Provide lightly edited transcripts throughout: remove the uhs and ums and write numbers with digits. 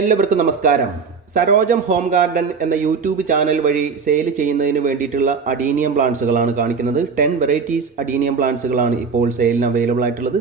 എല്ലാവർക്കും നമസ്കാരം. സരോജം home garden എന്ന യൂട്യൂബ് ചാനൽ വഴി സെയിൽ ചെയ്യുന്നതിന് വേണ്ടിയിട്ടുള്ള അഡീനിയം പ്ലാന്റ്സുകളാണ് കാണിക്കുന്നത്. 10 വെറൈറ്റീസ് അഡീനിയം പ്ലാന്റ്സുകളാണ് ഇപ്പോൾ സെയിലിന് അവൈലബിൾ ആയിട്ടുള്ളത്.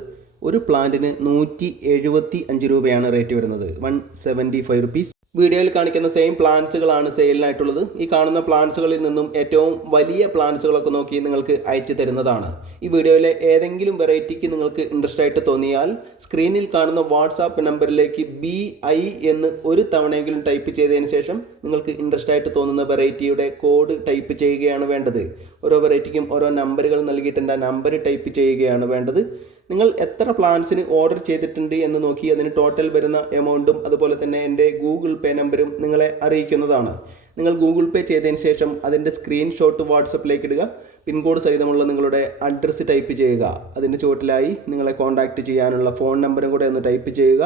ഒരു പ്ലാന്റിന് 175 രൂപയാണ് റേറ്റ് വരുന്നത്, 175 റുപ്പീസ്. വീഡിയോയിൽ കാണിക്കുന്ന സെയിം പ്ലാന്റ്സുകളാണ് സെയിലിനായിട്ടുള്ളത്. ഈ കാണുന്ന പ്ലാന്റ്സുകളിൽ നിന്നും ഏറ്റവും വലിയ പ്ലാന്റ്സുകളൊക്കെ നോക്കി നിങ്ങൾക്ക് അയച്ചു തരുന്നതാണ്. ഈ വീഡിയോയിലെ ഏതെങ്കിലും വെറൈറ്റിക്ക് നിങ്ങൾക്ക് ഇൻട്രസ്റ്റ് ആയിട്ട് തോന്നിയാൽ സ്ക്രീനിൽ കാണുന്ന വാട്സാപ്പ് നമ്പറിലേക്ക് BI എന്ന് ഒരു തവണയെങ്കിലും ടൈപ്പ് ചെയ്തതിന് ശേഷം നിങ്ങൾക്ക് ഇൻട്രസ്റ്റ് ആയിട്ട് തോന്നുന്ന വെറൈറ്റിയുടെ കോഡ് ടൈപ്പ് ചെയ്യുകയാണ് വേണ്ടത്. ഓരോ വെറൈറ്റിക്കും ഓരോ നമ്പറുകൾ നൽകിയിട്ടുണ്ട്, ആ നമ്പർ ടൈപ്പ് ചെയ്യുകയാണ് വേണ്ടത്. നിങ്ങൾ എത്ര പ്ലാന്റ്സിന് ഓർഡർ ചെയ്തിട്ടുണ്ട് എന്ന് നോക്കി അതിന് ടോട്ടൽ വരുന്ന എമൗണ്ടും അതുപോലെ തന്നെ എൻ്റെ ഗൂഗിൾ പേ നമ്പറും നിങ്ങളെ അറിയിക്കുന്നതാണ്. നിങ്ങൾ ഗൂഗിൾ പേ ചെയ്തതിന് ശേഷം അതിൻ്റെ സ്ക്രീൻഷോട്ട് വാട്സപ്പിലേക്ക് ഇടുക. പിൻകോഡ് സഹിതമുള്ള നിങ്ങളുടെ അഡ്രസ്സ് ടൈപ്പ് ചെയ്യുക. അതിൻ്റെ ചുവട്ടിലായി നിങ്ങളെ കോൺടാക്റ്റ് ചെയ്യാനുള്ള ഫോൺ നമ്പറും കൂടെ ഒന്ന് ടൈപ്പ് ചെയ്യുക.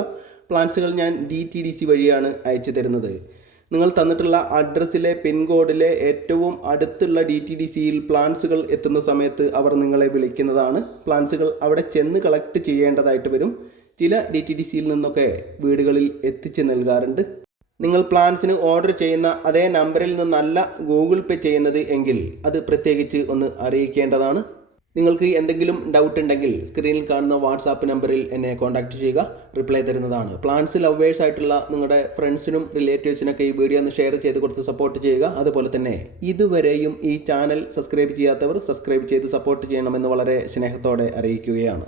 പ്ലാന്റ്സുകൾ ഞാൻ DTDC വഴിയാണ് അയച്ചു തരുന്നത്. നിങ്ങൾ തന്നിട്ടുള്ള അഡ്രസ്സിലെ പിൻകോഡിലെ ഏറ്റവും അടുത്തുള്ള DTDCയിൽ പ്ലാന്റ്സുകൾ എത്തുന്ന സമയത്ത് അവർ നിങ്ങളെ വിളിക്കുന്നതാണ്. പ്ലാന്റ്സുകൾ അവിടെ ചെന്ന് കളക്ട് ചെയ്യേണ്ടതായിട്ട് വരും. ചില DTDCയിൽ നിന്നൊക്കെ വീടുകളിൽ എത്തിച്ച് നൽകാറുണ്ട്. നിങ്ങൾ പ്ലാന്റ്സിന് ഓർഡർ ചെയ്യുന്ന അതേ നമ്പറിൽ നിന്നല്ല ഗൂഗിൾ പേ ചെയ്യുന്നത് എങ്കിൽ അത് പ്രത്യേകിച്ച് ഒന്ന് അറിയിക്കേണ്ടതാണ്. നിങ്ങൾക്ക് എന്തെങ്കിലും ഡൗട്ട് ഉണ്ടെങ്കിൽ സ്ക്രീനിൽ കാണുന്ന വാട്സാപ്പ് നമ്പറിൽ എന്നെ കോൺടാക്റ്റ് ചെയ്യുക, റിപ്ലൈ തരുന്നതാണ്. പ്ലാന്റ്സ് ലവേഴ്സ് ആയിട്ടുള്ള നിങ്ങളുടെ ഫ്രണ്ട്സിനും റിലേറ്റീവ്സിനൊക്കെ ഈ വീഡിയോ ഒന്ന് ഷെയർ ചെയ്ത് കൊടുത്ത് സപ്പോർട്ട് ചെയ്യുക. അതുപോലെ തന്നെ ഇതുവരെയും ഈ ചാനൽ സബ്സ്ക്രൈബ് ചെയ്യാത്തവർ സബ്സ്ക്രൈബ് ചെയ്ത് സപ്പോർട്ട് ചെയ്യണമെന്ന് വളരെ സ്നേഹത്തോടെ അറിയിക്കുകയാണ്.